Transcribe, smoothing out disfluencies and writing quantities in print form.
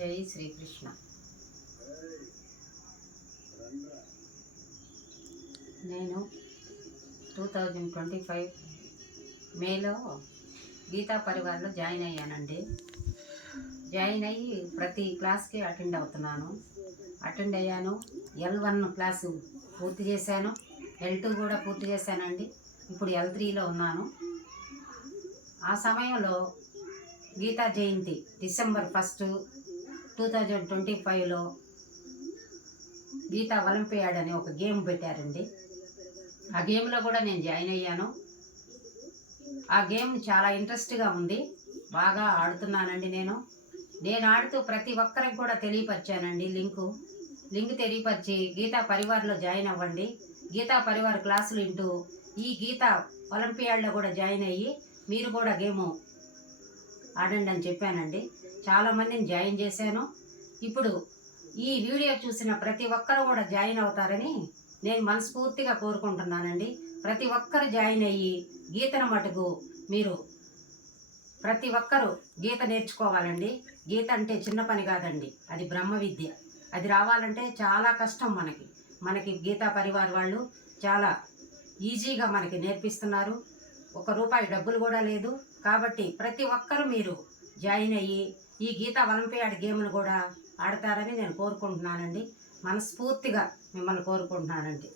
జై శ్రీకృష్ణ. నేను 2025 మేలో గీతా పరివార్లో జాయిన్ అయ్యానండి. జాయిన్ అయ్యి ప్రతి క్లాస్కి అటెండ్ అయ్యాను. L1 క్లాసు పూర్తి చేశాను, L2 కూడా పూర్తి చేశానండి. ఇప్పుడు L3లో ఉన్నాను. ఆ సమయంలో గీతా జయంతి డిసెంబర్ 1, 2025లో గీతా ఒలింపియాడ్ అని ఒక గేమ్ పెట్టారండి. ఆ గేమ్లో కూడా నేను జాయిన్ అయ్యాను. ఆ గేమ్ చాలా ఇంట్రెస్ట్గా ఉంది, బాగా ఆడుతున్నానండి. నేను ఆడుతూ ప్రతి ఒక్కరికి కూడా తెలియపరిచానండి. లింక్ తెలియపరిచి గీతా పరివార్లో జాయిన్ అవ్వండి, గీతా పరివార్ క్లాసులు వింటూ ఈ గీతా ఒలింపియాడ్లో కూడా జాయిన్ అయ్యి మీరు కూడా గేము ఆడండి అని చెప్పానండి. చాలామందిని జాయిన్ చేశాను. ఇప్పుడు ఈ వీడియో చూసిన ప్రతి ఒక్కరు కూడా జాయిన్ అవుతారని నేను మనస్ఫూర్తిగా కోరుకుంటున్నానండి. ప్రతి ఒక్కరు జాయిన్ అయ్యి గీతను మటుకు మీరు ప్రతి ఒక్కరూ గీత నేర్చుకోవాలండి. గీత అంటే చిన్న పని కాదండి, అది బ్రహ్మ విద్య. అది రావాలంటే చాలా కష్టం. మనకి గీతా పరివార్ వాళ్ళు చాలా ఈజీగా మనకి నేర్పిస్తున్నారు. ₹1 డబ్బులు కూడా లేదు. కాబట్టి ప్రతి ఒక్కరూ మీరు జాయిన్ అయ్యి ఈ గీతా ఒలింపియాడ్ గేమ్ను కూడా ఆడతారని నేను కోరుకుంటున్నానండి. మనస్ఫూర్తిగా మిమ్మల్ని కోరుకుంటున్నానండి.